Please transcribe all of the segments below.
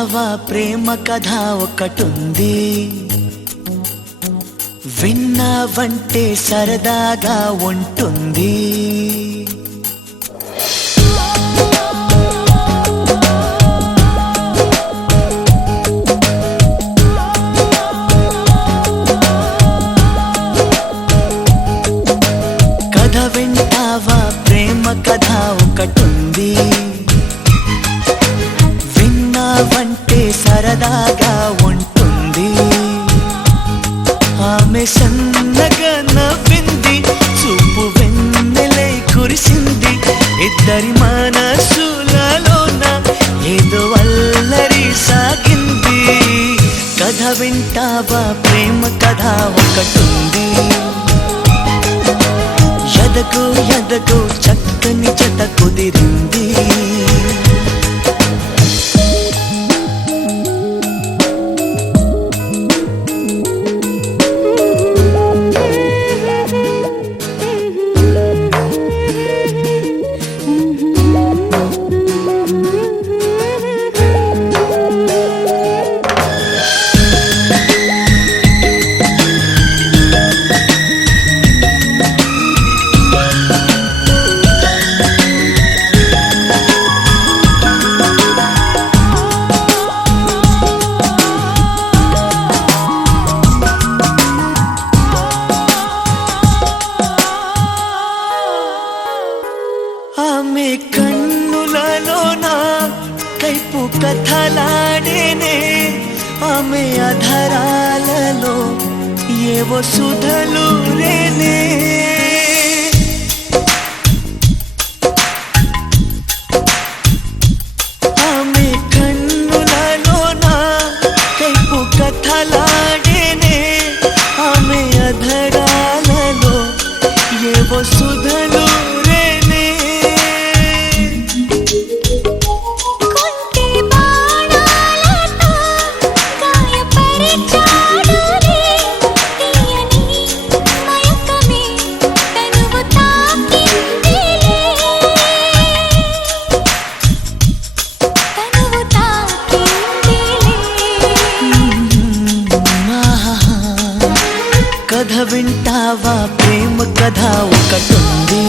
వింటావా ప్రేమ కథ ఒకటుంది, విన్నావంటే సరదాగా ఉంటుంది. కథ వింటావా ప్రేమ కథ ఒకటుంది, విన్నావంటే సరదాగా ఉంటుంది. ఆమె సన్నగా నవ్వింది, చూపు వెన్నెలై కురిసింది. ఇద్దరి మనసులలోన ఏదో అల్లరి సాగింది. కథ వింటావా ప్రేమ కథ ఒకటుంది, ఎదకు ఎదకు చక్కని జత కుదిరింది. ఆమె కన్నులలోన కైపు కథలాడేనే, ఆమె అధరాలలో ఏవో సుధలు రేనే. ఆమె కన్నులలోన కైపు కథలాడేనే, ఆమె అధరాలలో ఏవో సుధలు రేనే. కథ వింటావా ప్రేమ కథ ఒకటుంది,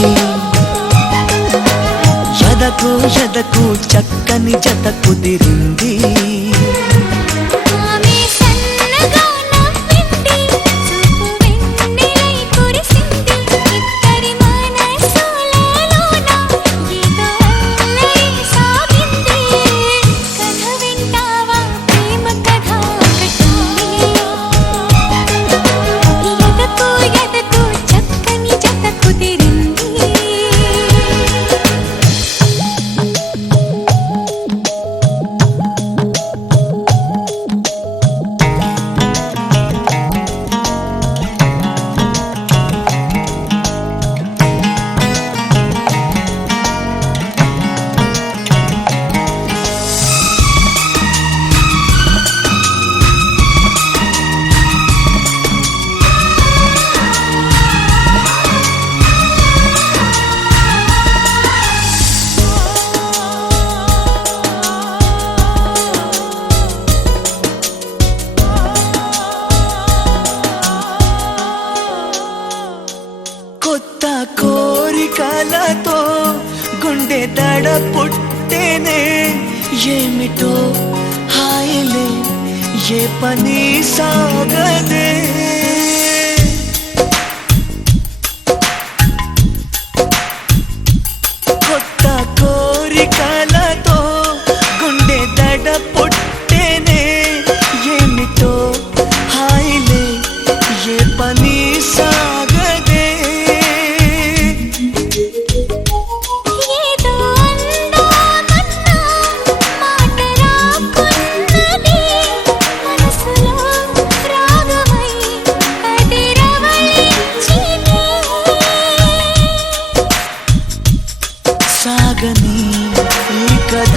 ఎదకు ఎదకు చక్కని జత కుదిరింది. కొత్త కోరికలతో గుండె దడ పుట్టేనే, ఏమిటో హాయిలే ఏ పని సాగదే. కొత్త కోరికలతో గుండె దడ పుట్టేనే, ఏమిటో హాయిలే ఏ పని సాగదే. సాగని ఈ కథ,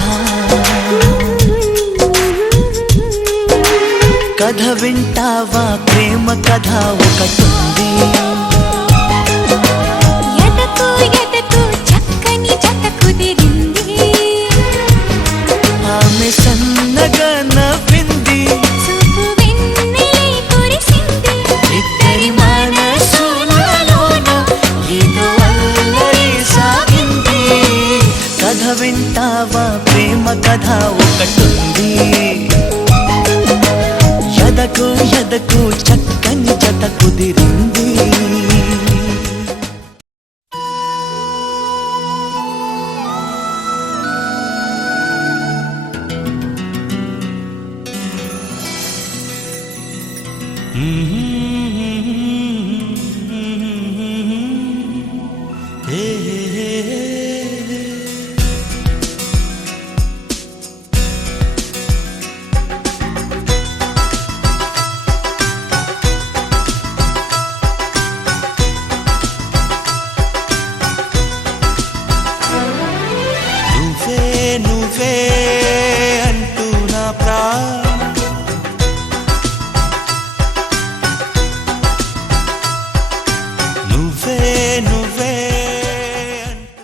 కథ వింటావా ప్రేమ కథ ఒకటుంది, ఎదకు ఎదకు చక్కని జత కుదిరింది. ఆమె సన్నగా కథ ఒకటుంది. ఎదకు ఎదకు చక్కని జత కుదిరింది. నువ్వే అంటూ నా నువ్వే నువ్వే అంటూ.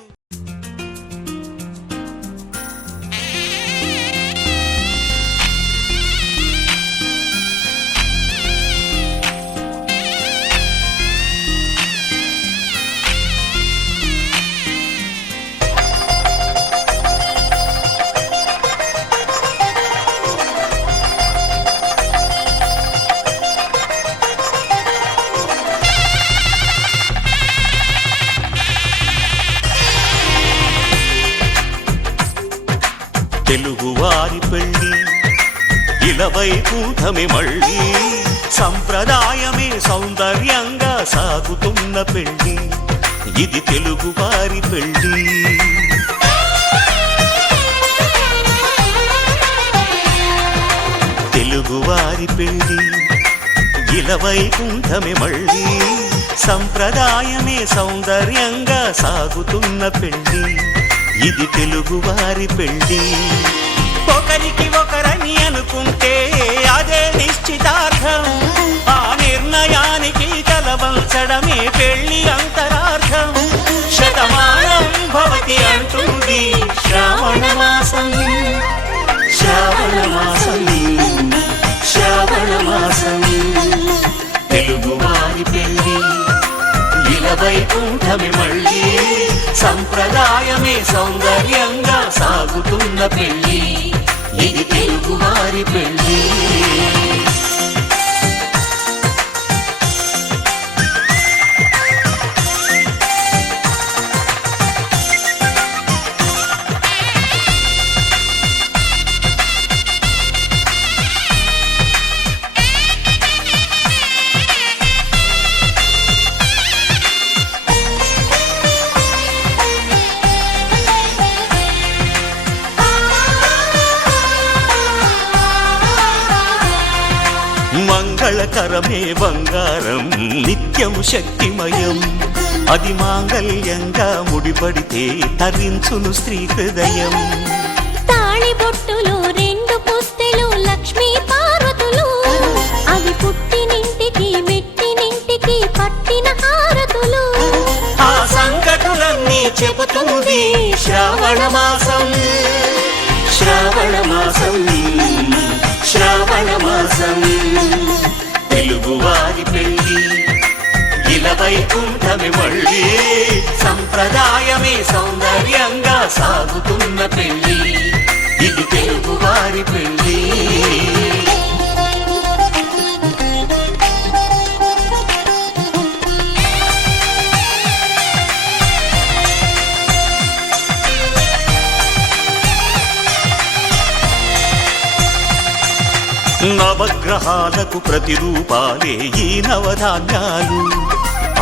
తెలుగువారి పెళ్ళి ఇలవైకుంఠమే మళ్ళీ, సంప్రదాయమే సౌందర్యంగా సాగుతున్న పెళ్ళి, ఇది తెలుగువారి పెళ్ళి. తెలుగువారి పెళ్ళి ఇలవైకుంఠమే మళ్ళీ, సంప్రదాయమే సౌందర్యంగా సాగుతున్న పెళ్ళి, ఇది తెలుగువారి పెళ్ళి. ఒకరికి ఒకరని అనుకుంటే అదే నిశ్చితార్థం, ఆ నిర్ణయానికి తలవంచడమే పెళ్ళి అంతరార్థం. శతమానం భవతి అంటుంది శ్రావణ మాసం, శ్రావణ మాసం, శ్రావణ మాసం. తెలుగువారి పెళ్ళి ఇలవైకుంఠమే మళ్ళీ, సంప్రదాయమే సౌందర్యంగా సాగుతున్న పెళ్ళి, ఇది తెలుగువారి పెళ్ళి. మంగళకరమే బంగారం నిత్యం శక్తిమయం, అది మాంగళ్యంగా ముడిపడితే తరించును స్త్రీ హృదయం. తాళిబొట్టులు రెండు పుస్తెలు లక్ష్మీ పార్వతులు, అవి పుట్టినింటికి మెట్టినింటికి పట్టిన హారతులు. ఆ సంకటులన్నీ చెబుతుంది శ్రావణ మాసం, శ్రావణ మాసం, శ్రావణ మాసం. తెలుగువారి పెళ్ళి ఇలవైకుంఠమే మళ్ళీ, సంప్రదాయమే సౌందర్యంగా సాగుతున్న పెళ్ళి, ఇది తెలుగువారి పెళ్ళి. నవగ్రహాలకు ప్రతిరూపాలే ఈ నవధాన్యాలు,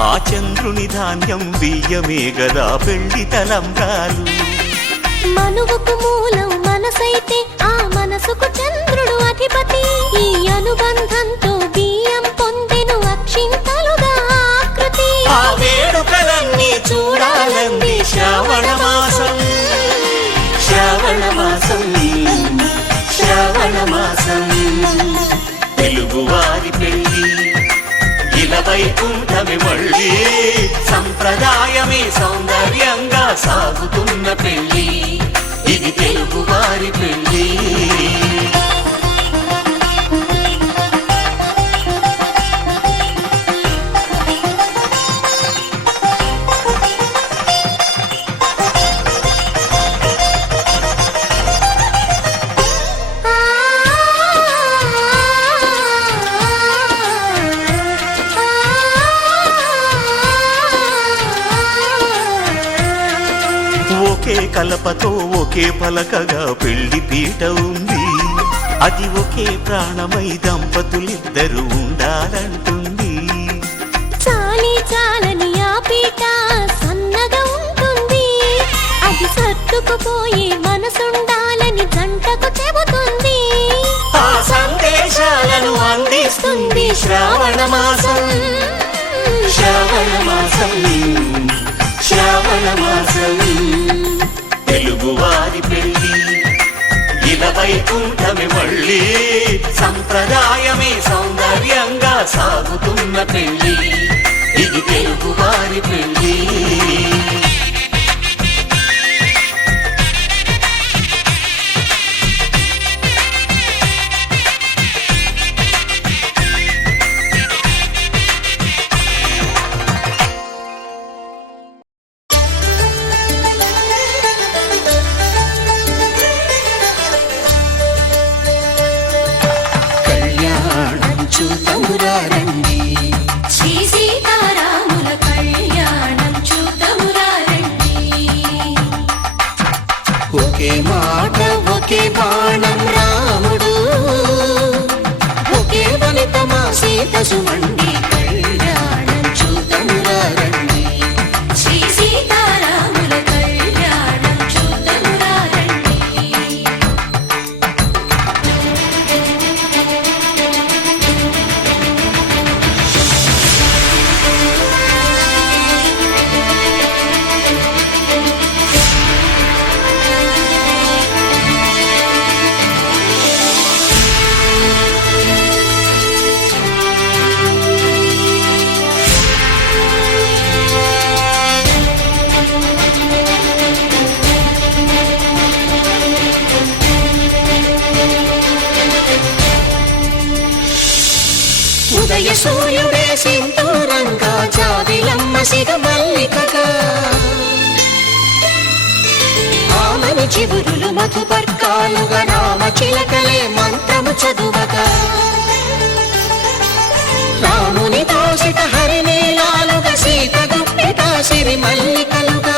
ఆ చంద్రుని ధాన్యం బియ్యమే గదా పెళ్లి తలంబ్రాలు. మనువుకు మూలం మనసైతే ఆ మనసుకు చంద్రుడు అధిపతి, ఈ అనుబంధంతో బియ్యం పొందెను అక్షింతలుగా ఆకృతి. ఆ వేడుకలన్నీ చూడాలంది శ్రావణ మాసం, శ్రావణ మాసం, శ్రావణ మాసం. తెలుగువారి పెళ్ళి ఇలవైకుంఠమే మళ్ళీ, సంప్రదాయమే సౌందర్యంగా సాగుతున్న పెళ్ళి, ఇది తెలుగువారి పెళ్ళి. కలపతో ఒకే పలకగా పెళ్లి పీట ఉంది. అది ఒకే ప్రాణమై దంపతులిద్దరూ ఉండాలంటుంది. చాలి చాలని ఆ పీట సన్నగా ఉంటుంది. అది సర్దుకుపోయే మనసుండాలని జంటకు చెబుతుంది. ఆ సందేశాలను అందిస్తుంది శ్రావణ మాసం. శ్రావణ మాసం, శ్రావణ మాసం. తెలుగువారి పెళ్లి ఇలా వైకుంఠమే మళ్ళీ. సంప్రదాయమే సౌందర్యంగా సాగుతున్న పెళ్లి. ఇది తెలుగువారి పెళ్లి. చూతమురారండి, శ్రీ సీతారాముల కళ్యాణం చూతమురారండి. ఒకే మాట ఒకే బాణం రాముడు, ఒకే వనితమా సీత సుమండి. కళ్యాణం చూతమురారండి, శ్రీ సీతారాముల కళ్యాణం చూతమురారండి. ఉదయ సూర్యుడే సింధూరంగా, జాబిలమ్మ సిగ మల్లికగా, ఆమని చివురులు మధుపర్కాలుగా, రామ చిలకలే మంత్రము చదువగా, రాముని దోసిట హరినీలాలుగా, సీత గుప్పిట సిరి మల్లికలుగా,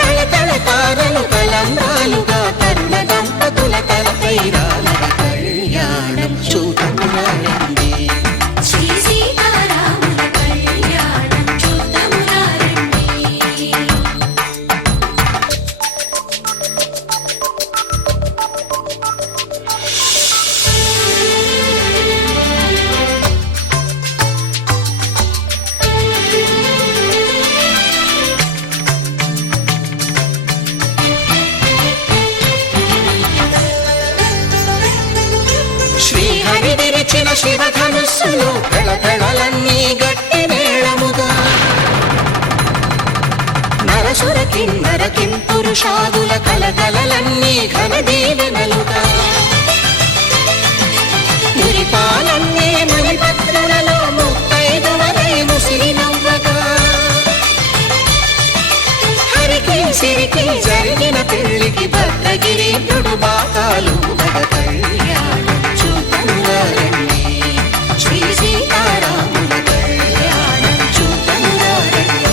తల తల తారలు తలంబ్రాలుగా, తరుణ దంపతుల తలపై రాలగా. కళ్యాణం చూతమురారండి, శ్రీ సీతారాముల కళ్యాణం చూతమురారండి. శ్రీహరి విరిచిన శివధనుస్సులు పెళపెళలన్నీ గట్టి మేళముగా, నరసుర కిన్నర కింపురుషాదుల కలకలలన్నీ ఘన దీవెనలుగా, మురిపాలన్నీ మణిపత్రులలో ముత్తైదువలై ముసిరి నవ్వగా, హరికి సిరికి జరిగిన పెళ్లికి భద్రగిరీంద్రుడు బాకాలు మగ. కళ్యాణం చూతమురారండి, శ్రీ సీతారాముల కళ్యాణం చూతమురారండి.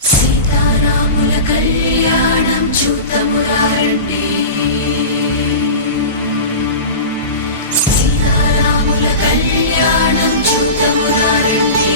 సీతారాముల కళ్యాణం చూతమురారండి. సీతారాముల కళ్యాణం చూతమురారండి.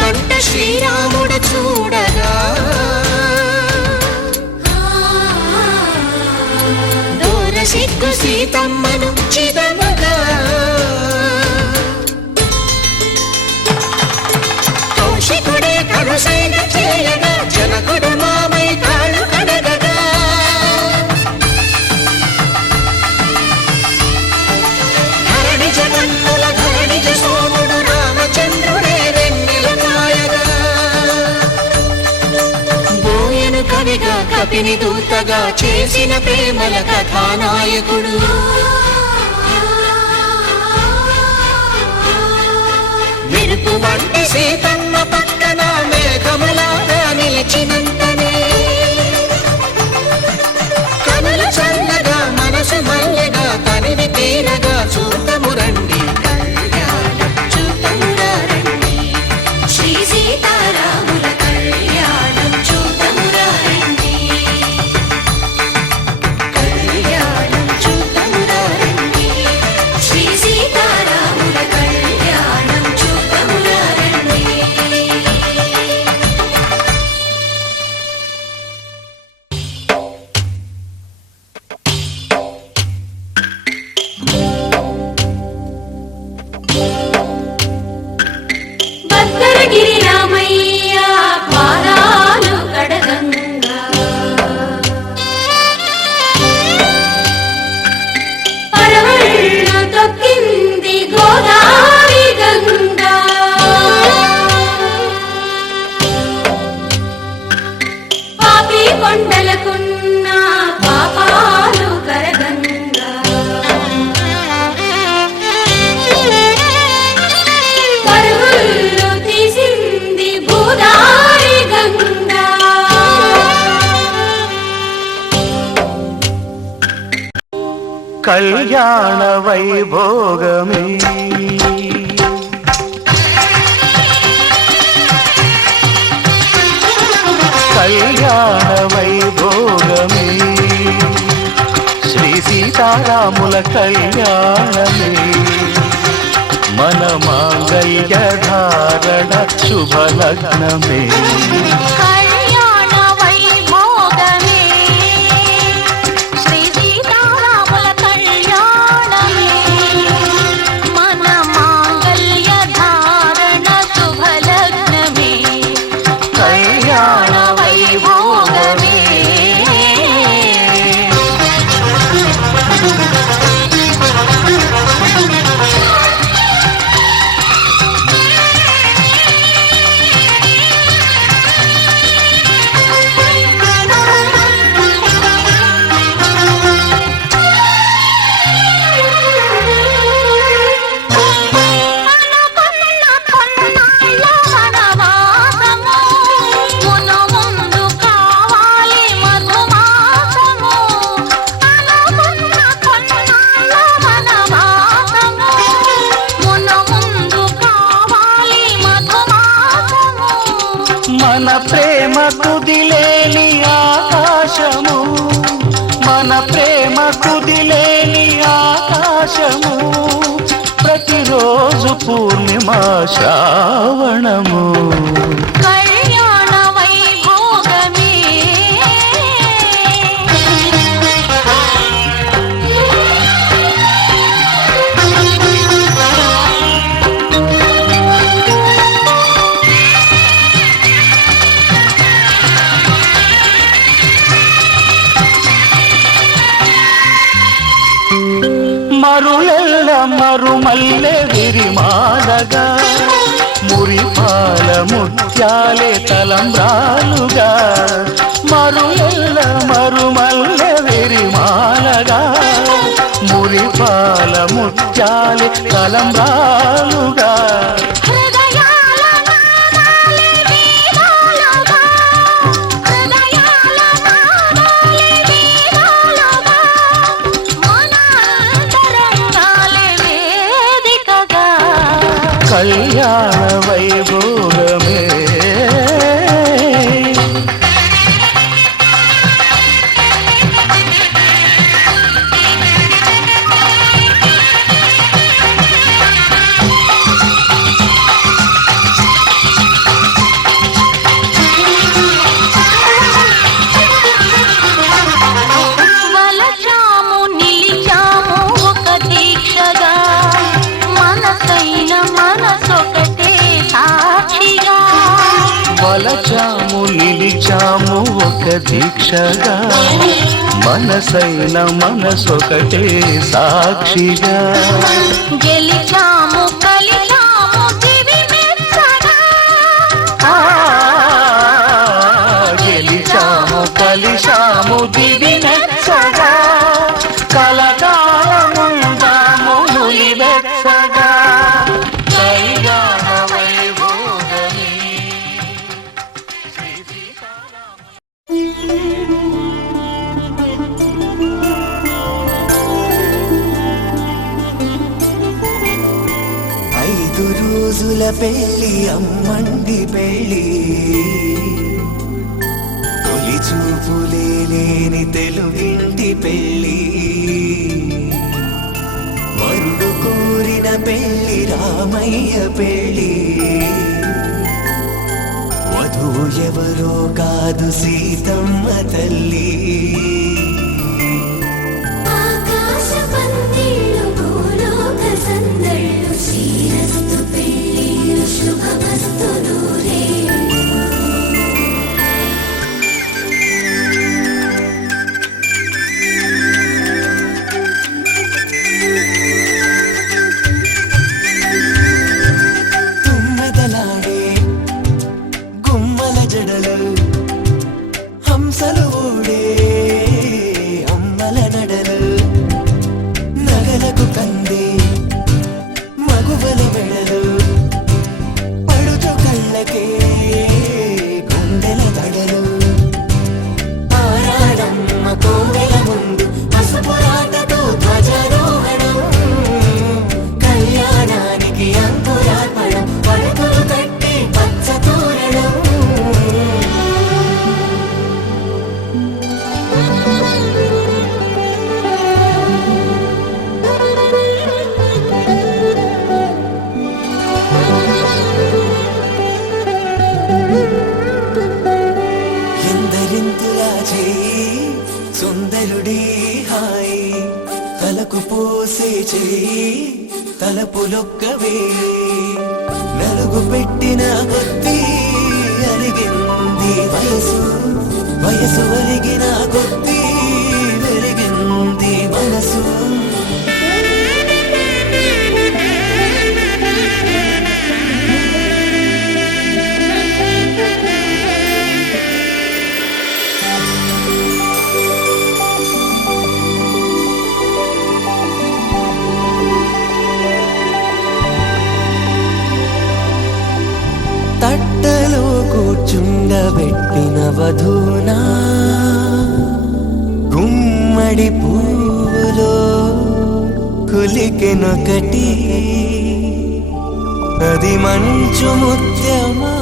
కంట శ్రీరాముడు చూడగా, దూర సిగ్గు సీతమ్మను చిదమగా, మట్టిని దూతగా చేసిన ప్రేమల కథానాయకుడు. మెరుపు వంటి సీతమ్మ పక్కన మేఘములాగా నిలిచినంతనే కనులు చల్లగా మనసు మల్లెగా తనివి తీరగా చూతము రండి, కళ్యాణం చూతమురా రండి. శ్రీ సీతారాముల కళ్యాణం చూతమురా రండి. కళ్యాణం చూతమురా రండి. శ్రీ సీతారాముల కళ్యాణం చూతమురా రండి. భద్రగిరి రామయ్య పాదాలు కడగంగా పరవళ్ళు తొక్కింది గోదావరి గంగా. పాపి కొండలకున్న పాపాలు కరగంగా. పరుగులు తీసింది భూదారి గంగా. కళ్యాణ వైభోగమే కళ్యాణ వైభోగమే శ్రీ సీతారాముల కళ్యాణమే మన మాంగళ్య ధారణ శుభలగ్నమే. కళ్యాణ వైభోగమే శ్రీ సీతారాముల కళ్యాణమే మన మాంగళ్య ధారణ శుభలగ్నమే. కళ్యాణ వైభోగమే మన ప్రేమ కుదిలేని ఆకాశము మన ప్రేమ కుదిలేని ఆకాశము ప్రతిరోజు పూర్ణిమా శ్రావణము. కళ్యాణ వైభోగమే మరులెల్ల మరుమల్లె విరిమాలగా మురిపాల ముత్యాలే తలంబ్రాలుగా మరులెల్ల మరుమల్లె విరిమాలగా మురిపాల ముత్యాలే తలంబ్రాలుగా. హృదయాల నాదాలే వేదాలుగా హృదయాల నాదాలే వేదాలుగా మన అంతరంగాలే వేదికగా. కళ్యాణ వైభోగమే వలచాము నిలిచాము ఒక దీక్షగా మనసైన మనసొకటే సాక్షిగా. వలచాము నిలిచాము ఒక దీక్షగా మనసైన మనసొకటే సాక్షిగా. గెలిచాము కలిచాము దివి మెచ్చగా గెలిచాము కలిశాము కలిచాము దివి మెచ్చగా కలకాలముందాము నులి వెచ్చగా కళ్యాణ వైభోగమే. ఐదు రోజుల పెళ్లి అమ్మండి పెళ్లి తొలి చూపులే లేని తెలుగింటి పెళ్లి వరుడు కోరిన పెళ్లి రామయ్య పెళ్లి వధువు ఎవరో కాదు సీతమ్మ తల్లి ఆకాశ పందిళ్ళు భూలోక సందళ్ళు శ్రీరస్తు పెళ్ళిళ్ళు శుభమస్తు నూరే తుమ్మెదలాడే గుమ్మల జడలు హంసలు ఊడే అమ్మల నడలు నగలకు కంది మగువల మెడలు పడుచు కళ్ళకే గుండెల దడలు ఆరాడమ్మ కోవెల ముందు పసుపురాటతో ధ్వజారోహణం కళ్యాణానికి అంకురార్పణం పడకలు కట్టి పచ్చ తోరణం ఎందరింతులా చేయి సుందరుడి హాయి తలకు పోసే చేయి తలపులొక్కవే నలుగు పెట్టిన కొద్దీ అరిగింది వయసు వయసు ఒరిగిన కొద్దీ వెలిగింది మనసు తట్టలో కూర్చుండబెట్టిన వధూనా గుమ్మడి పువ్వులో కులికెనొకటి అది మంచు ముత్యమా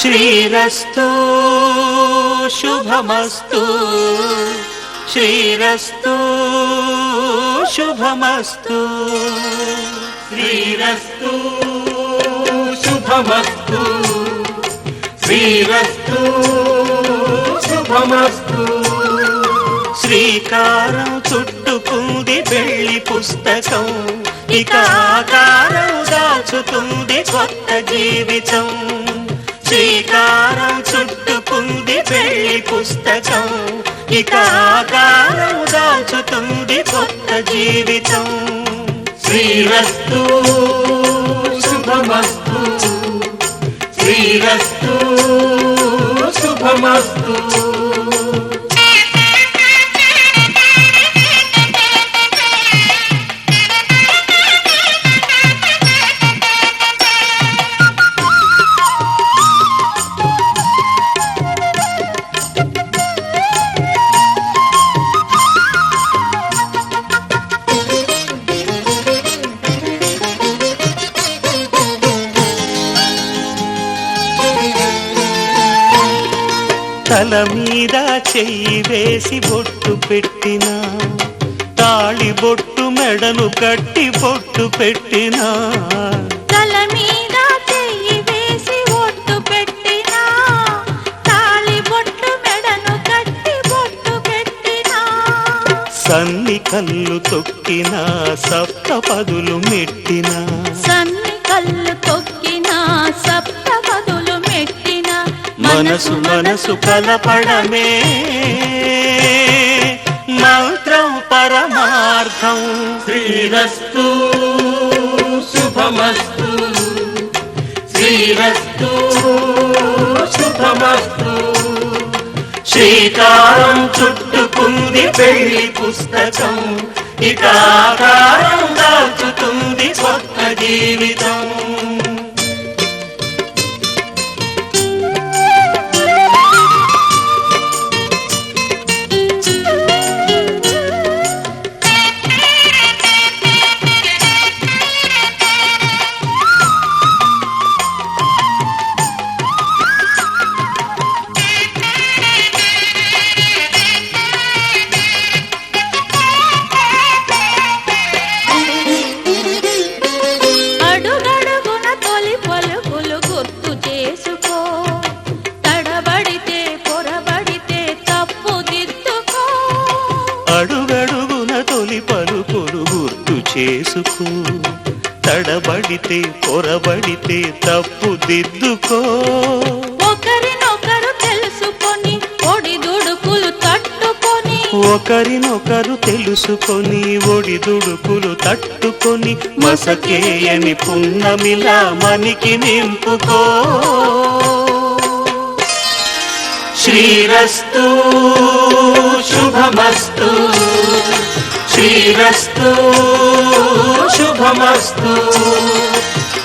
శ్రీరస్తు శుభమస్తు శ్రీరస్తు శుభమస్తు శ్రీరస్తు శుభమస్తు శ్రీరస్తు శుభమస్తు శ్రీకారం చుట్టుకుంది పెళ్లి పుస్తకం ఇక ఆకారం దాచుతుంది కొత్త జీవితం శ్రీకారం చుట్టుకుంది పెళ్లి పుస్తకం ఇక ఆకారం దాచుతుంది కొత్త జీవితం శ్రీరస్తు శుభమస్తు శ్రీరస్తు శుభమస్తు తల మీద చెయ్యి వేసి బొట్టు పెట్టినా తాళి బొట్టు మెడను కట్టి బొట్టు పెట్టినా తల మీద చెయ్యి వేసి ఒట్టు పెట్టినా తాళి బొట్టు మెడను కట్టి బొట్టు పెట్టినా సన్ని కళ్ళు తొక్కినా సప్త పదులు మెట్టినా సన్ని కళ్ళు తొక్కినా సప్త పదులు మెట్టినా మనసు మనసు కలపడమే మంత్రం పరమార్థం శ్రీ శ్రీరస్తు శుభమస్తు శ్రీరస్తు శుభమస్తు శ్రీకారం చుట్టుకుంది పెళ్లి పుస్తకం ఇక ఆకారం దాచుతుంది కొత్త జీవితం అడుగడుగున తొలి పలుకులు గుర్తు చేసుకో తడబడితే పొరబడితే తప్పు దిద్దుకో ఒకరినొకరు తెలుసుకొని ఒడిదుడుకులు తట్టుకొని ఒకరినొకరు తెలుసుకొని ఒడిదుడుకులు తట్టుకొని మసకేయని పున్నమిలా మనికి నింపుకో శ్రీరస్తు శుభమస్తు శ్రీరస్తు శుభమస్తు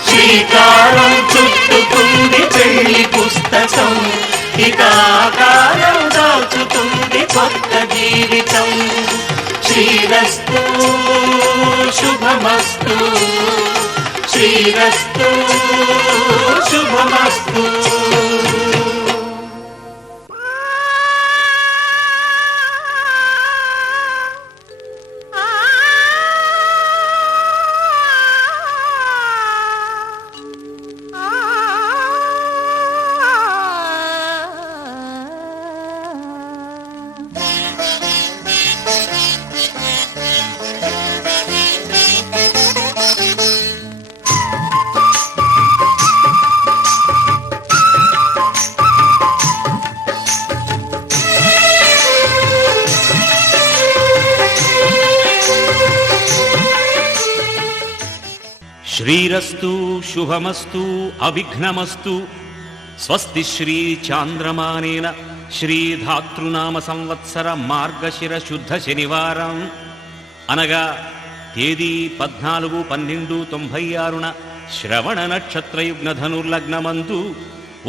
శ్రీకారం చుట్టుకుంది పెళ్లి పుస్తకం ఇక ఆకారం దాచుతుంది కొత్త జీవితం శ్రీరస్తు శుభమస్తు శ్రీరస్తు శుభమస్తు శ్రీరస్తు శుభమస్తు అవిఘ్నమస్తు స్వస్తి శ్రీ చాంద్రమానేన శ్రీధాతృనామ సంవత్సర మార్గశిర శుద్ధ శనివారం అనగా తేదీ 14/12/96న శ్రవణ నక్షత్రయుగ్న ధనుర్లగ్నమందు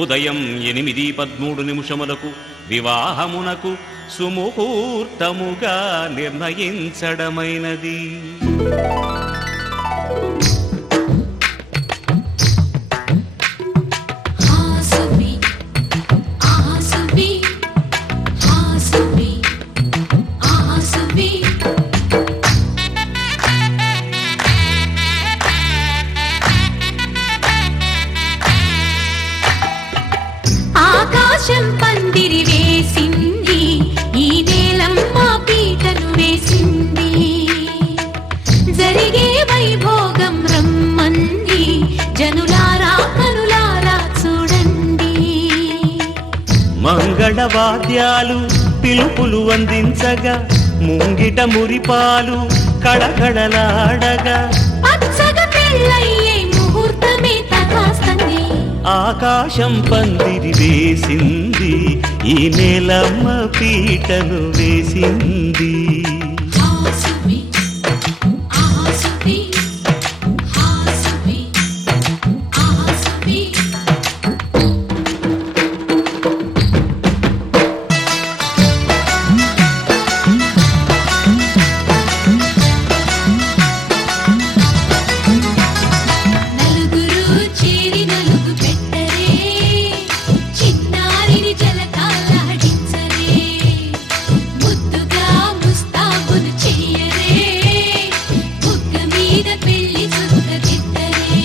ఉదయం 8:13 వివాహమునకు సుముహూర్తముగా నిర్ణయించడమైనది. ఆకాశం పందిరి వేసింది, ఈ నేలమ్మ పీటను వేసింది, జరిగే వైభోగం రమ్మంది, జనులారా కనులారా చూడండి. మంగళవాద్యాలు పిలుపులు అందించగా ముంగిట మురిపాలు కడకడలాడగా పచ్చగా పెళ్ళయ్యే ముహూర్తమే తగాస్తుంది. ఆకాశం పందిరి వేసింది, ఈ నేలమ్మ పీటను వేసింది. హాసువి హాసువి హాసువి హాసువి నలుగురు చేరి నలుగు పెట్టరే, చిన్నారిని జలకాలాడించరే, ముద్దుగా ముస్తాబులు చెయ్యరే, బుగ్గ మీద పెళ్లి చుక్కదిద్దరే.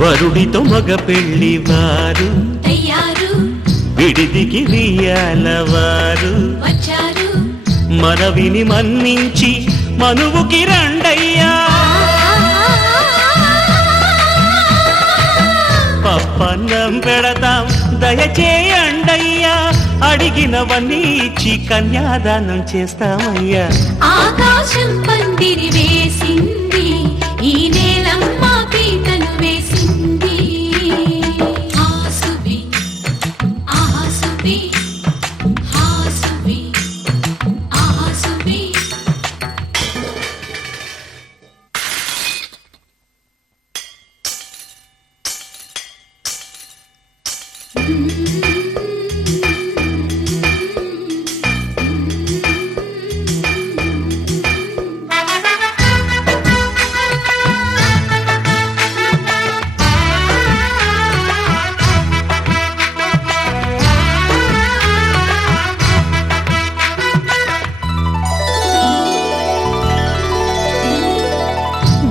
వరుడితో మగ పెళ్లి వారు తయారు విడిదికి వియ్యాల వారు వచ్చారు, మనవిని మన్నించి మనువుకి రండయ్యా, పప్పన్నం పెడతాం దయచేయండయ్యా, అడిగినవన్నీ ఇచ్చి కన్యాదానం చేస్తామయ్యా. ఆకాశం పందిరి వేసింది, ఈ నేలమ్మ పీటలు వేసింది. ఆసువి ఆసువి ఆసువి ఆసువి.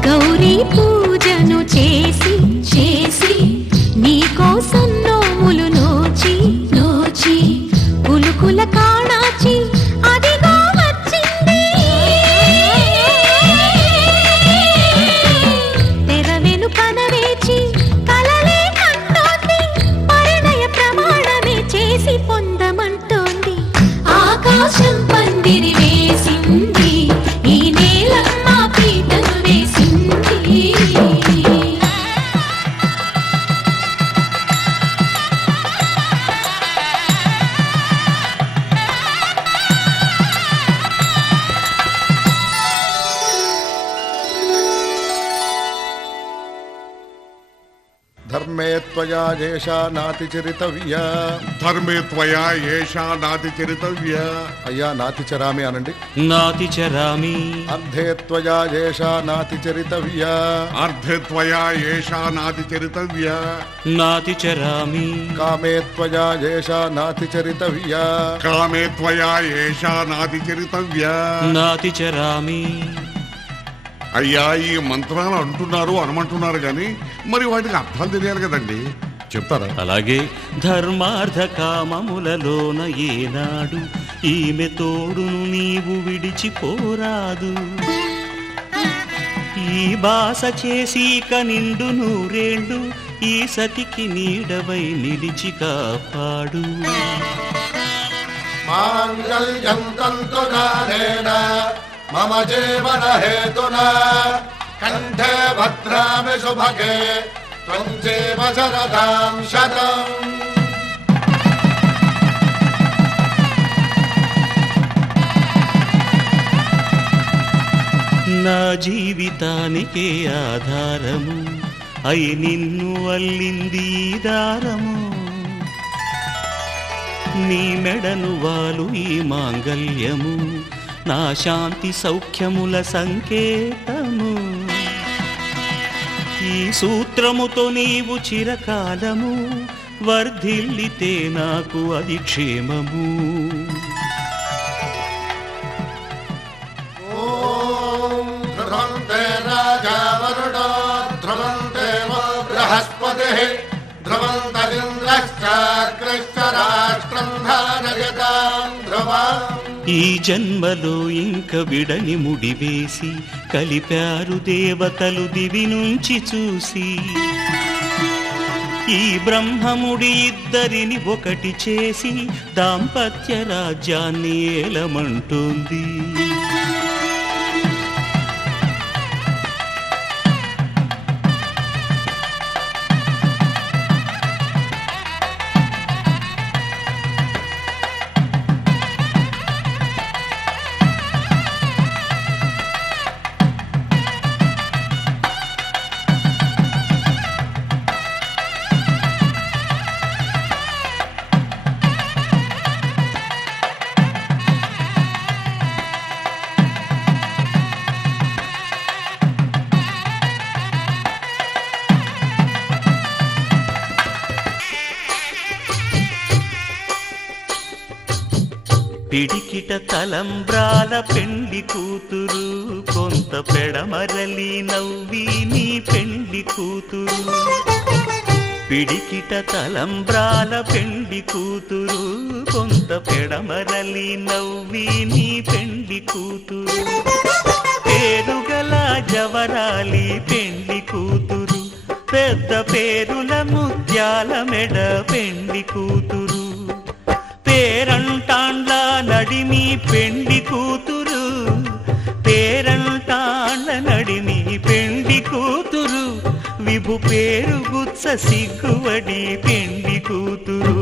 గౌరీ పూజను చేసి చేసి నీకోసం నోములు నోచి నోచి పులుకుల కాణాచి అదిగో వచ్చింది. తెర వెనుకన వేచి కలలే కంటోంది, పరిణయ ప్రమాణమే చేసి పొందమంటోంది. ఆకాశం పందిరి వేసింది, ఈ నేలమ్మ పీటను వేసింది. ధర్మే త్వయా ఏషా నాతిచరితవ్యా. ధర్మే త్వయా ఏషా నాతిచరితవ్య. అయ్యా నాతిచరామి అనండి. నాతిచరామి. అర్ధే త్వయా ఏషా నాతిచరితవ్యా. అర్ధే త్వయా ఏషా నాతిచరితవ్య. నాతిచరామి. కామే త్వయా ఏషా నాతిచరితవ్యా. కామే త్వయా ఏషా నాతిచరితవ్య. నాతిచరామి. అయ్యా ఈ మంత్రాలు అంటున్నారు అనమంటున్నారు గాని మరి వాటికి అర్థాలు తెలియాలి కదండి, చెప్తారా? అలాగే ధర్మార్థ కామములలోన ఏనాడు ఈమె తోడును నీవు విడిచిపోరాదు. ఈ బాస చేసి కనిండు నూరేళ్ళు ఈ సతికి నీడవై నిలిచి కాపాడు. మాంగళ్యం తంతునానేన మమ జీవన హేతునా కంఠే భద్రామి శుభగే త్వం జీవ శరదాం శతం. నా జీవితానికే ఆధారము అయి నిన్ను అల్లింది ఈ దారము. నీ మెడను వాలు ఈ మాంగల్యము నా శాంతి సౌఖ్యముల సంకేతము. ఈ సూత్రముతో నీవు చిరకాలము వర్ధిల్లితే నాకు అది క్షేమము. ఓం ధ్రువంతే రాజా వరుణో ధ్రువంతే బృహస్పతిః ధ్రువంతరింద్రశ్చాగ్రశ్చ రాష్ట్రం ధారయతాం ధ్రువం. ఈ జన్మలో ఇంక విడని ముడివేసి కలిపారు దేవతలు దివి నుంచి చూసి. ఈ బ్రహ్మముడి ఇద్దరిని ఒకటి చేసి దాంపత్య రాజ్యాన్ని ఏలమంటోంది. పిడికిట తలంబ్రాల పెండి కూతురు కొంత పెడమరలి నవ్వి నీ పెండి కూతురు. పిడికిట తలంబ్రాల పెండి కూతురు కొంత పెడమరలి నవ్వి నీ పెండి కూతురు. పేరుగల జవరాలి పెండి కూతురు, పెద్ద పేరుల ముత్యాల మెడ పెండి కూతురు, పేరంటాండ్ల నడిమి పెండి కూతురు, పేరంటాండ్ల నడిమి పెండి కూతురు, విభు పేరు గుత్స సిగ్గువడి పెండి కూతురు.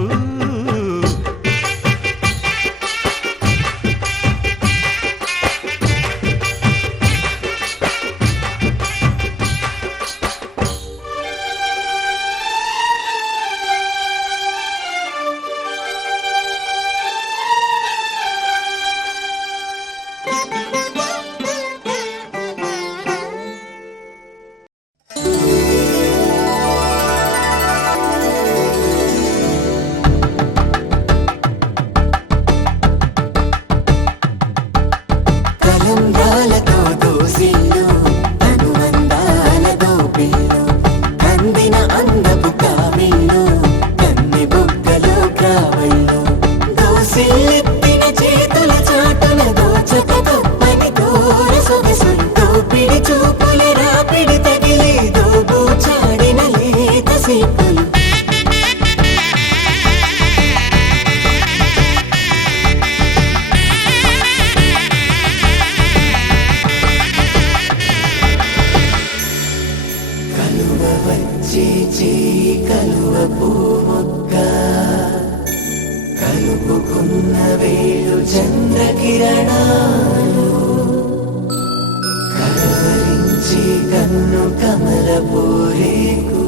తలంబ్రాలతో దోసిళ్ళు అనుబంధాలతో పిల్లు అందిన అందపు కావిళ్ళు కన్ని బుగ్గలు కావళ్ళు దోసిళ్ళెత్తిన చేతుల చాటున దోచక తప్పని దూర సొగసులు దోపిడి చూపుల రాపిడి తగిలి దోబూచాడిన లేత సీపులు కలువ పూమొక్క కలుపుకున్న వేలు చంద్రకిరణాలు కలవరించి కన్ను కమల పూరేకు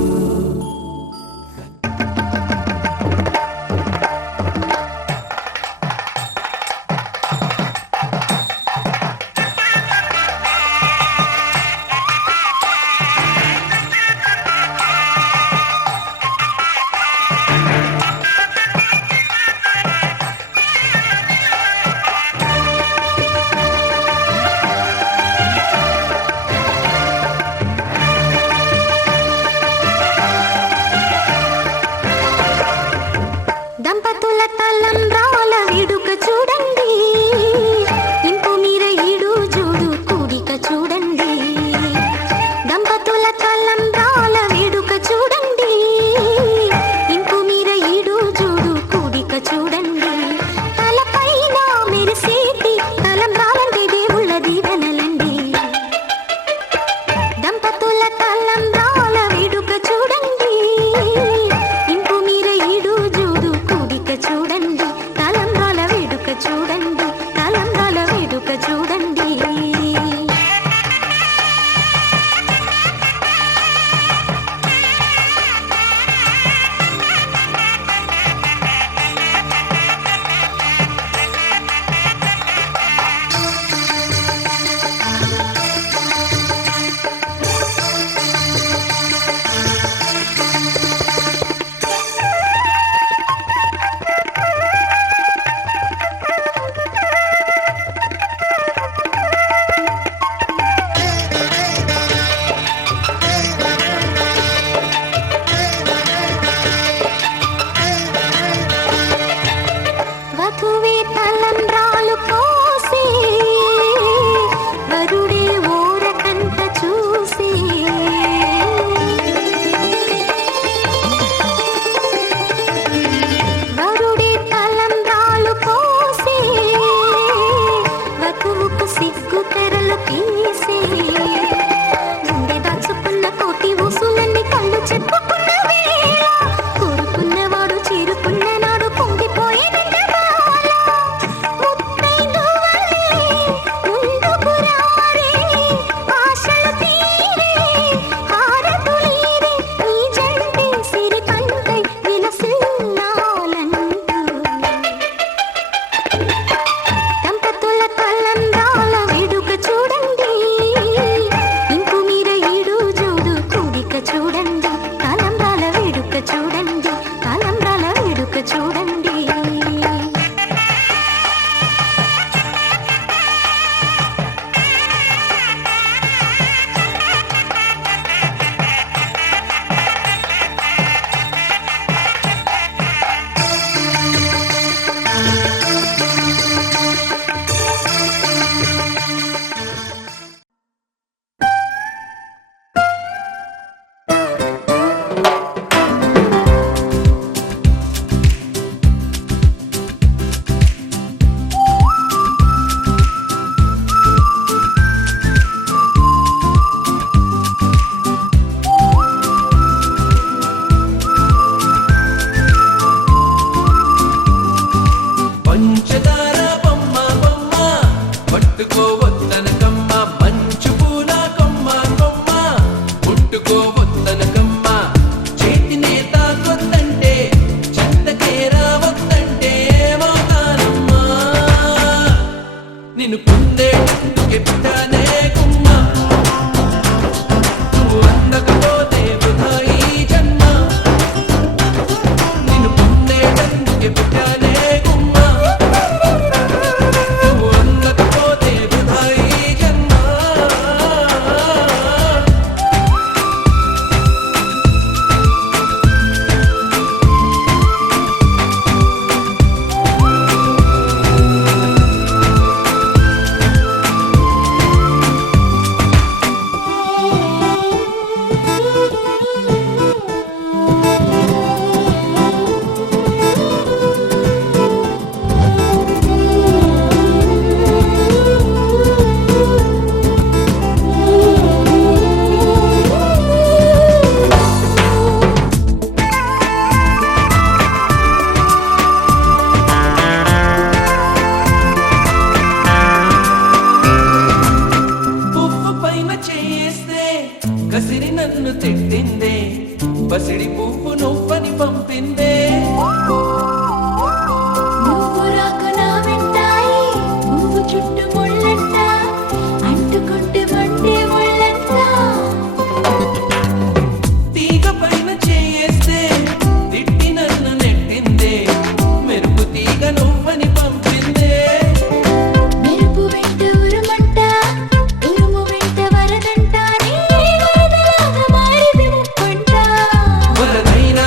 పసిడి పువ్వు నువ్వని పంపిందే నువ్వు రాక నా వెంటాయి పువ్వు చుట్టూ ముళ్ళంట అంటుకుంటే మండే ముళ్ళంట తీగ పైన చేయేస్తే తిట్టి నన్ను నెట్టిందే మెరుపు తీగ నువ్వని పంపిందే మెరుపు వెంట ఉరుమంట ఉరుము వెంట వరదంట నీ వరదలాగా మారిది ముప్పంట వరదైనా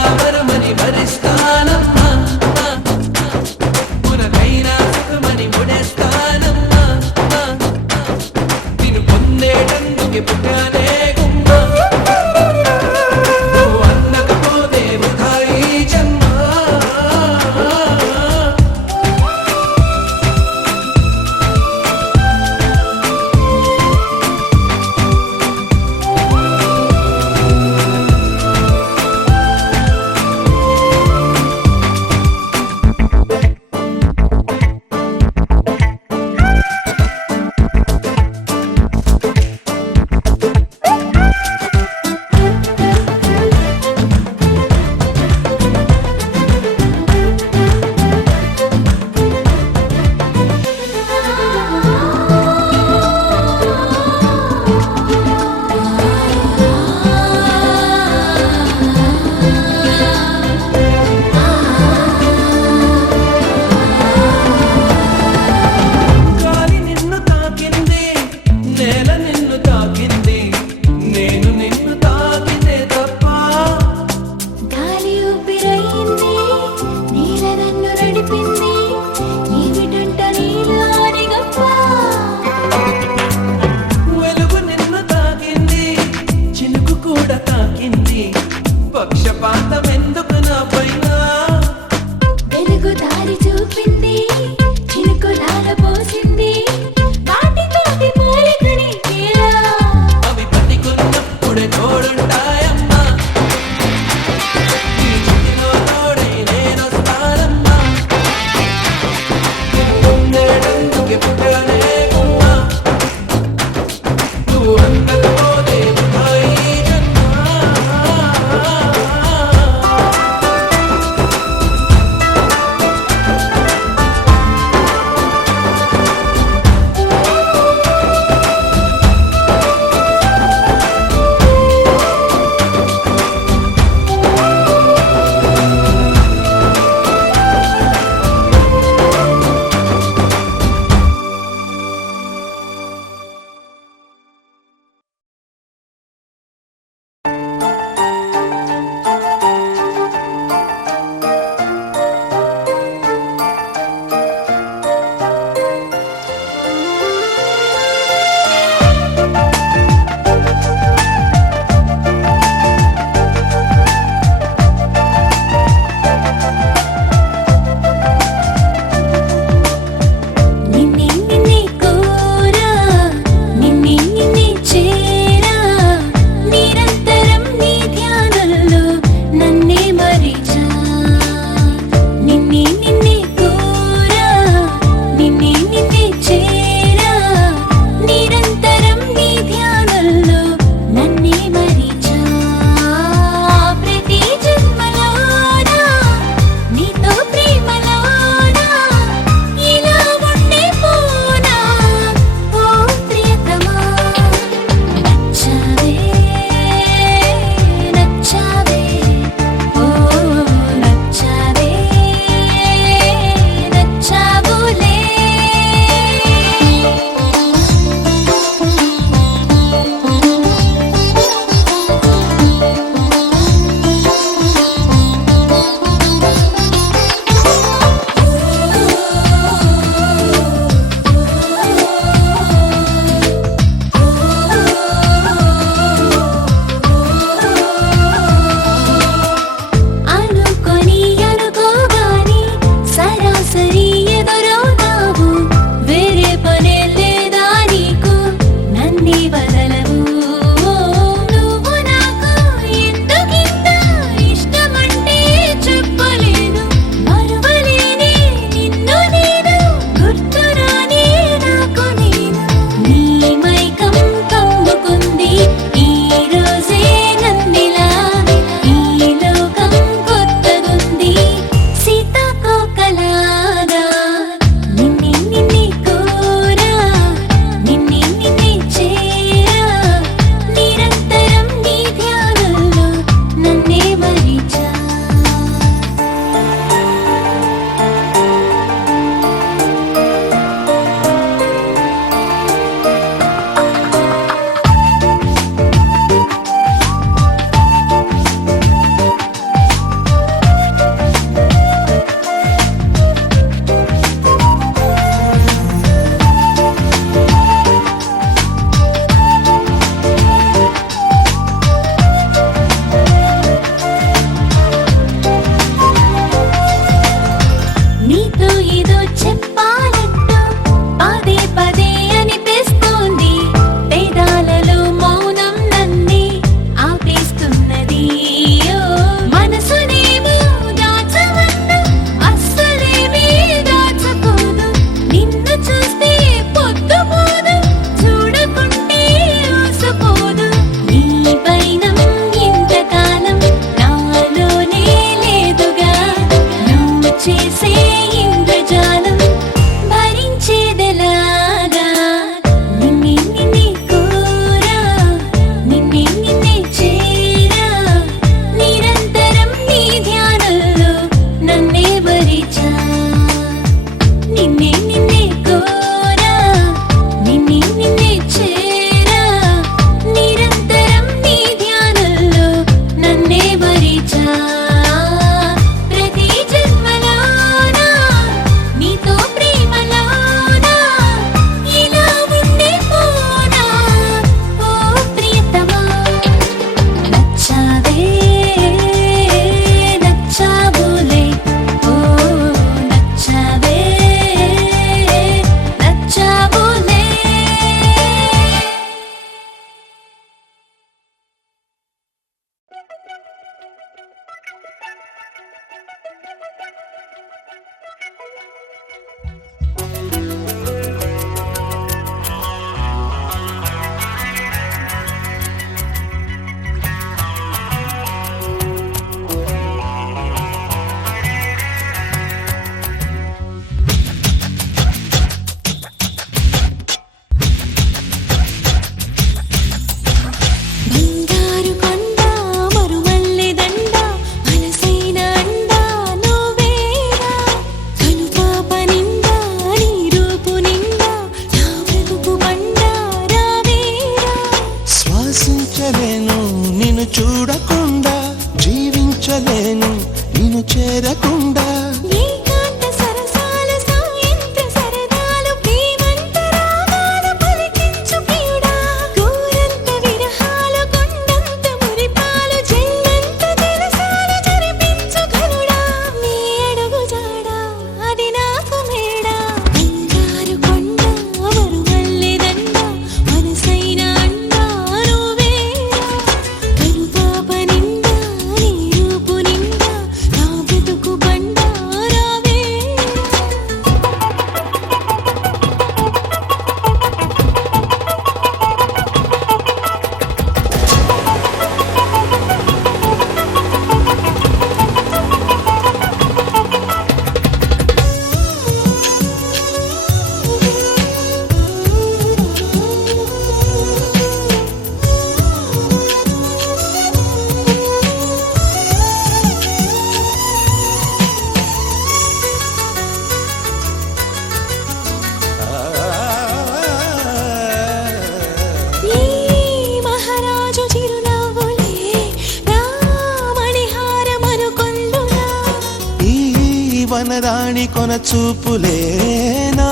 వనరాణి కొన చూపులేనా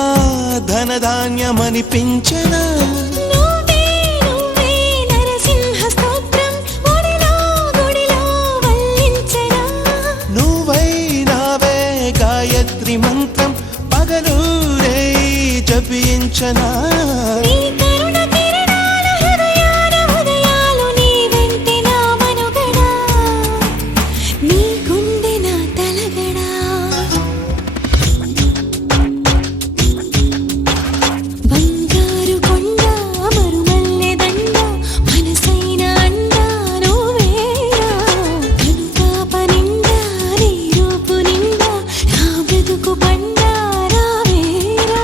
ధనధాన్యమనిపించనా నువ్వే నువ్వే నరసింహ స్తోత్రం ఒడిలో గుడిలో వల్లించనా నువ్వైనావే గాయత్రి మంత్రం పగలు రేయి జపించనా నీ కరుణ కిరణాల హృదయాల ఉదయాలు నీ వెంటే నా మనుగడా నీ గుండె నా తలగడా బంగారు కొండ మరుమల్లె దండ మనసైన అండ నువ్వేరా కనుపాప నిండా నీ రూపు నిండా నా బ్రతుకు పండా రావేరా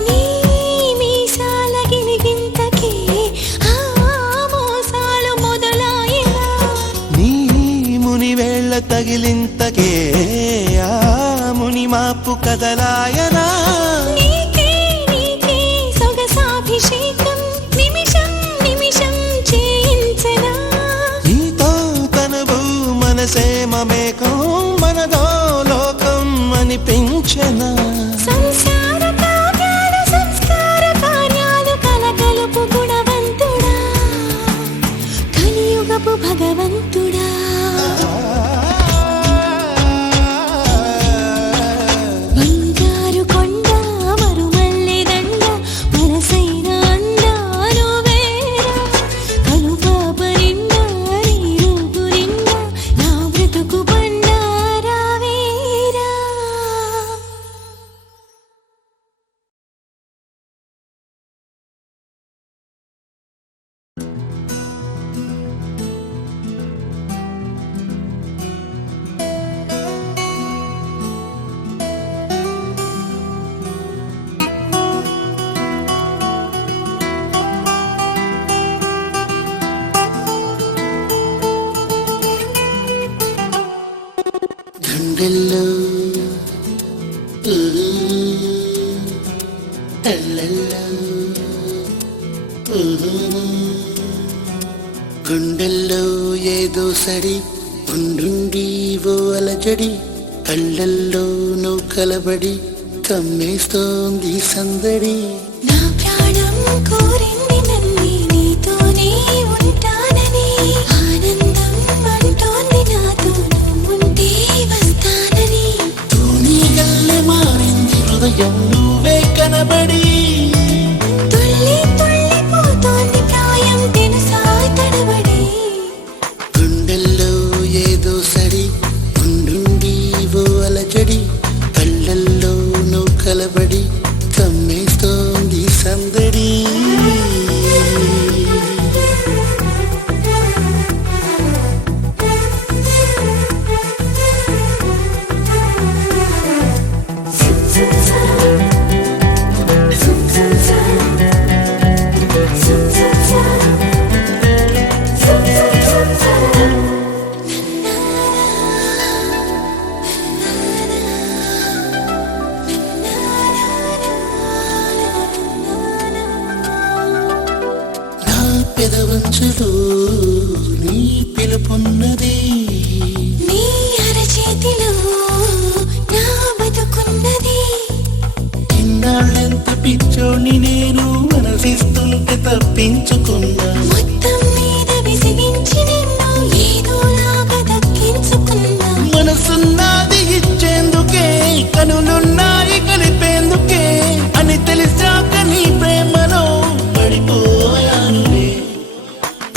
నీ మీసాల గిలిగింతకే ఆ మోసాలు మొదలాయనా నీ ముని వేళ్ళ తగిలింతకే ఆ ముని మాపు కదలాయనా నీకే నీకే సొగసాభిషేకం నిమిషం నిమిషం చేయించనా నీతో తనువు మనసే మమేకం మనదో లోకం అనిపించనా సంసార కావ్యాలు సంస్కార కార్యాలు కలగలుపు గుణవంతుడా కలియుగపు భగవంతుడా బంగారు కొండ మరుమల్లె దండ మనసైన అండ నువ్వేరా కనుపాప నిండా నీ రూపు నిండా నా బ్రతుకు పండా రావేరా గుండెల్లో తల్లల్లో గుండెల్లో ఏదో సడి ఉండుండి ఓ అలజడి కళ్ళల్లో నువ్వు కలబడి కమ్మేస్తోంది సందడి నా ప్రాణం కోరింది నన్ను నీతోనే ఉంటానని ఆనందం అంటోంది నాతో నువ్వుంటే వస్తానని తూనీగల్లె మారింది హృదయం నువ్వే కనబడి తుల్లి తుల్లిపోతోంది ప్రాయం తెలుసా తడబడి గుండెల్లో ఏదో సడి ఉండుండి ఓ అలజడి కళ్ళల్లో నువ్వు కలబడి కమ్మేస్తోంది సందడి నా పెదవంచులో నీ పిలుపున్నది నీ అరచేతిలో నా బతుకున్నది ఇన్నాళ్ళెంత పిచ్చోని నేను మనసిస్తుంటే తప్పించుకున్నా మొత్తం మీద విసిగించి నిన్ను ఏదోలాగా దక్కించుకున్నా మనసున్నది ఇచ్చేందుకే కనులున్నాయి కలిపేందుకే అని తెలిసాక నీ ప్రేమలో పడిపోయానులే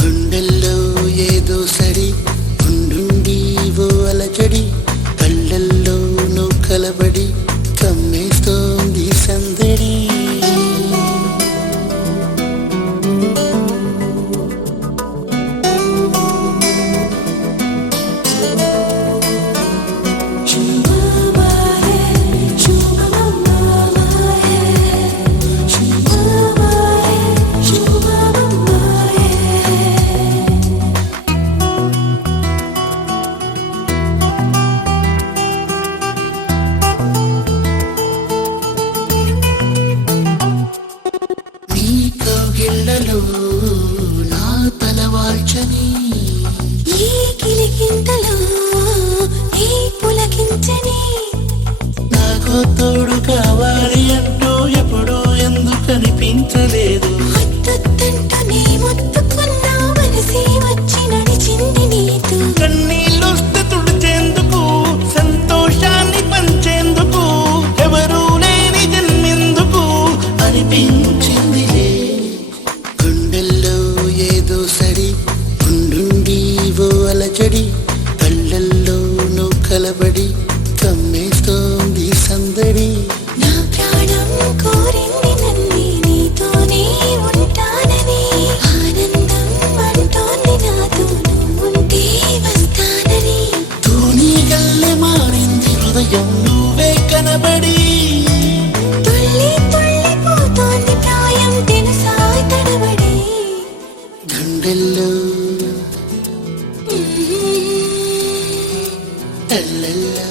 గుండెల్లో ఏదో సడి ఉండుండి ఓ అలజడి కళ్ళల్లో ఇంకో తోడు కావాలి అంటూ ఎప్పుడూ ఎందుకు అనిపించలేదు. ముద్దొద్దంటూ నీ ముద్దుకున్నా మనసే వచ్చి నడిచింది నీతో. కన్నీళ్ళొస్తే తుడిచేందుకు, సంతోషాన్ని పంచేందుకు, ఎవరూ లేని జన్మెందుకు అనిపించిందిలే. గుండెల్లో ఏదో సడి ఉండుండి ఓ అలజడి, కళ్ళల్లో నువ్వు కలబడి కమ్మేస్తోంది సందడి. నా ప్రాణం కోరింది నన్ను నీతోనే ఉంటానని, ఆనందం అంటోంది నాతో నువ్వుంటే వస్తానని. తూనీగల్లె మారింది హృదయం నువ్వే కనబడి, తుళ్ళి తుళ్ళిపోతోంది ప్రాయం తెలుసా తడబడి. గుండెల్లో ఎల్లెల్లో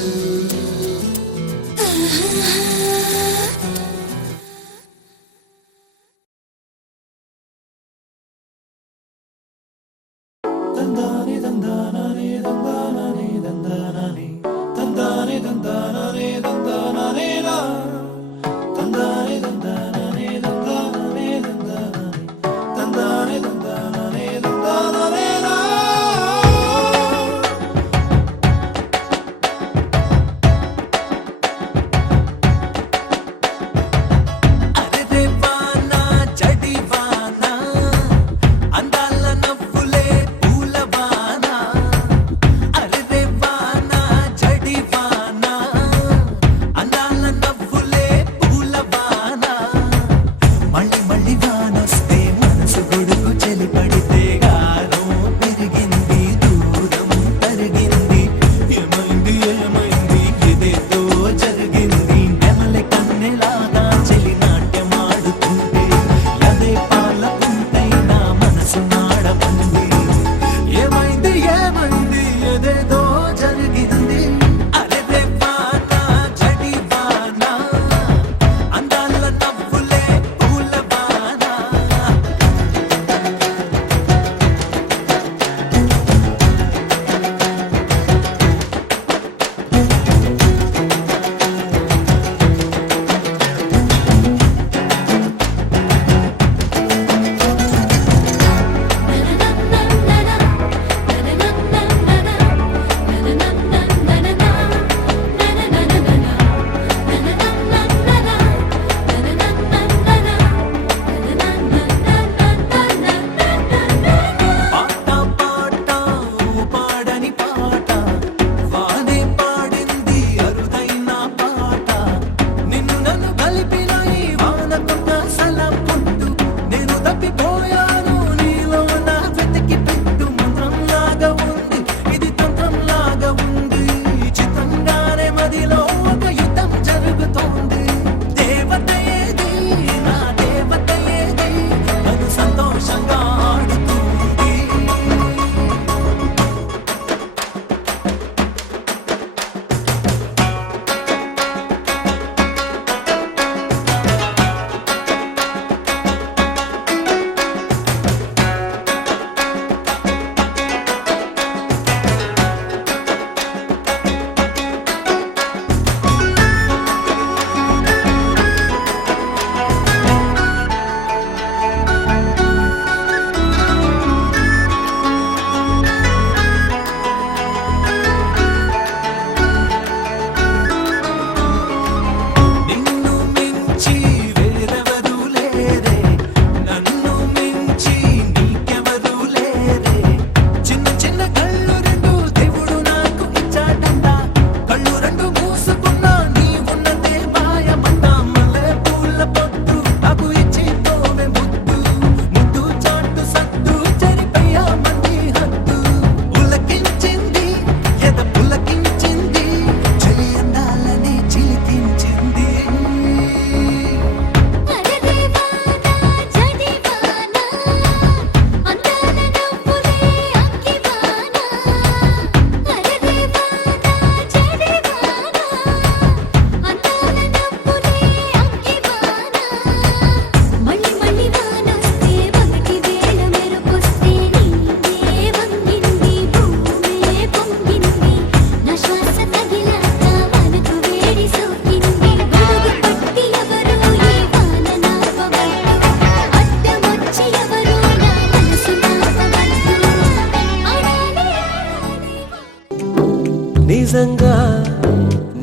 నిజంగా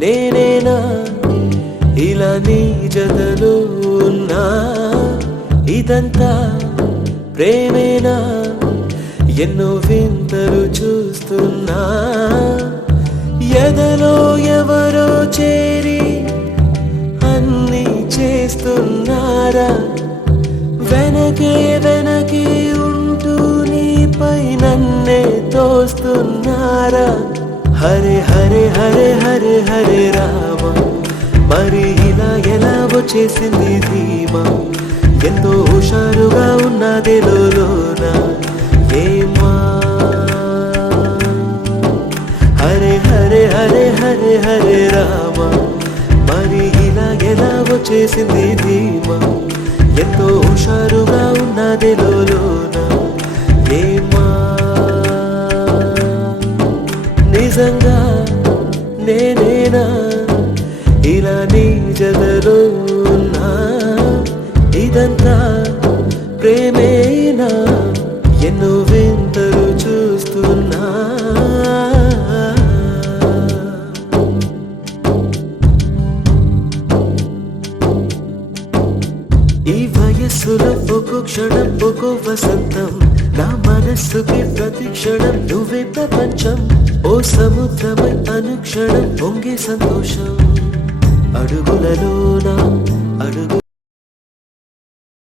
నేనేనా ఇలా నీ జతలో ఉన్నా ఇదంతా ప్రేమేనా ఎన్నో వింతలు చూస్తున్నా ఎదలో ఎవరో చేరి అన్నీ చేస్తున్నారా వెనకే వెనకే ఉంటూ నీపై నన్నే తోస్తున్నారా హరే హరే హరే హరే హరే రామ మరి ఇలా ఎలా వచ్చేసింది ధీమా ఎంతో హుషారుగా ఉన్నది లోన ఏమా హరే హరే హరే హరే హరే రామ మరి ఇలా ఎలా వచ్చేసింది ధీమా ఎంతో హుషారుగా ఉన్నది లోన ఏమా నిజంగా నేనేనా ఇలా నీ జతలో ఉన్నా ఇదంతా ప్రేమేనా ఎన్నో వింతలు చూస్తున్నా ఈ వయస్సులో ఒక్కో క్షణం ఒక్కో వసంతం నా మనస్సుకి ప్రతి క్షణం నువ్వే ప్రపంచం ఓ సముద్రమై అనుక్షణం పొంగే సంతోషం అడుగులలోన అడుగు